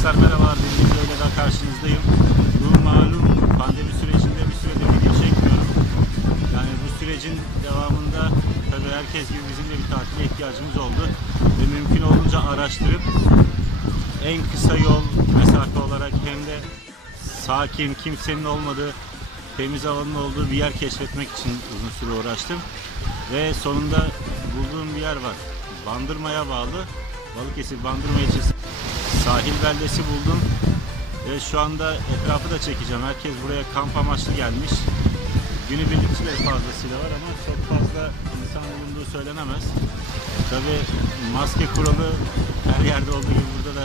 Arkadaşlar merhabalar videoyla daha karşınızdayım. Bu malum pandemi sürecinde bir süredir video çekmiyorum. Yani bu sürecin devamında tabii herkes gibi bizim de bir tatile ihtiyacımız oldu. Ve mümkün olduğunca araştırıp en kısa yol mesafe olarak hem de sakin, kimsenin olmadığı, temiz havanın olduğu bir yer keşfetmek için uzun süre uğraştım. Ve sonunda bulduğum bir yer var. Bandırma'ya bağlı. Balıkesir Bandırma ilçesi sahil beldesi buldum. Ve şu anda etrafı da çekeceğim. Herkes buraya kamp amaçlı gelmiş. Günübirlikçiler fazlasıyla var ama çok fazla insan bulunduğu söylenemez. Tabi maske kuralı her yerde olduğu gibi burada da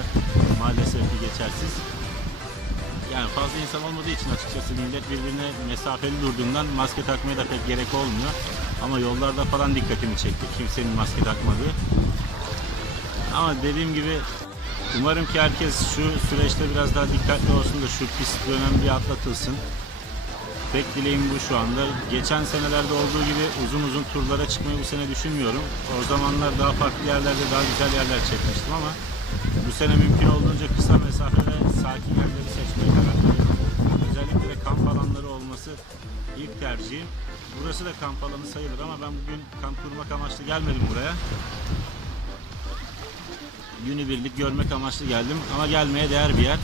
maalesef ki geçersiz. Yani fazla insan olmadığı için açıkçası millet birbirine mesafeli durduğundan maske takmaya da pek gerek olmuyor. Ama yollarda falan dikkatimi çekti. Kimsenin maske takmadığı. Ama dediğim gibi umarım ki herkes şu süreçte biraz daha dikkatli olsun da şu pis dönem bir atlatılsın. Tek dileğim bu şu anda. Geçen senelerde olduğu gibi uzun uzun turlara çıkmayı bu sene düşünmüyorum. O zamanlar daha farklı yerlerde daha güzel yerler çekmiştim ama bu sene mümkün olduğunca kısa mesafe ve sakin yerleri seçmeye karar verdim. Özellikle de kamp alanları olması ilk tercihim. Burası da kamp alanı sayılır ama ben bugün kamp kurmak amaçlı gelmedim buraya. Günübirlik görmek amaçlı geldim ama gelmeye değer bir yer.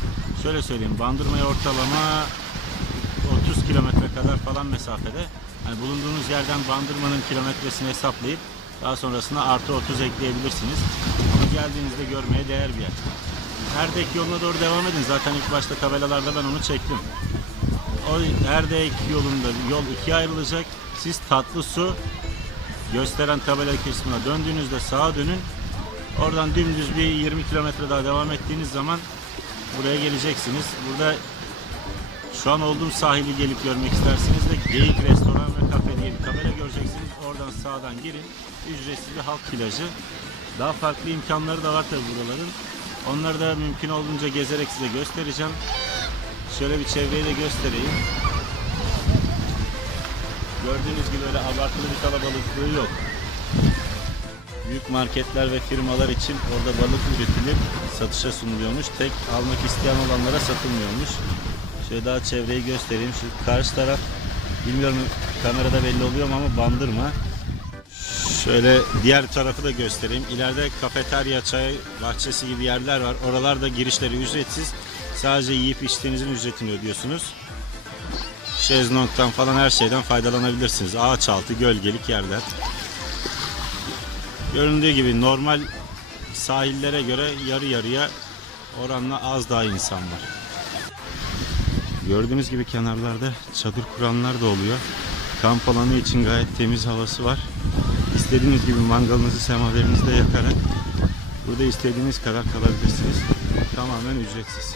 Şöyle söyleyeyim Bandırma'ya ortalama 30 kilometre kadar falan mesafede. Hani bulunduğunuz yerden Bandırma'nın kilometresini hesaplayıp daha sonrasında artı 30 ekleyebilirsiniz. Ama geldiğinizde görmeye değer bir yer. Erdek yoluna doğru devam edin. Zaten ilk başta tabelalarda ben onu çektim. O Erdek yolunda yol ikiye ayrılacak. Siz tatlı su gösteren tabela kısmına döndüğünüzde sağa dönün. Oradan dümdüz bir 20 kilometre daha devam ettiğiniz zaman buraya geleceksiniz. Burada şu an olduğum sahili gelip görmek isterseniz de Geyik Restoran ve Kafe diye bir tabela göreceksiniz. Oradan sağdan girin. Ücretsiz bir halk plajı. Daha farklı imkanları da var tabi buraların. Onları da mümkün olduğunca gezerek size göstereceğim. Şöyle bir çevreyi de göstereyim. Gördüğünüz gibi öyle abartılı bir kalabalıklığı yok. Büyük marketler ve firmalar için orada balık üretilip satışa sunuluyormuş. Tek almak isteyen olanlara satılmıyormuş. Şöyle daha çevreyi göstereyim. Şu karşı taraf bilmiyorum kamerada belli oluyor mu ama bandırma. Şöyle diğer tarafı da göstereyim. İleride kafeterya, çay bahçesi gibi yerler var. Oralarda girişleri ücretsiz. Sadece yiyip içtiğinizin ücretini ödüyorsunuz. Şezlong'dan falan her şeyden faydalanabilirsiniz. Ağaç altı, gölgelik yerler. Göründüğü gibi normal sahillere göre yarı yarıya oranla az daha insan var. Gördüğünüz gibi kenarlarda çadır kuranlar da oluyor. Kamp alanı için gayet temiz havası var. İstediğiniz gibi mangalınızı semaverinizi de yakarak burada istediğiniz kadar kalabilirsiniz. Tamamen ücretsiz.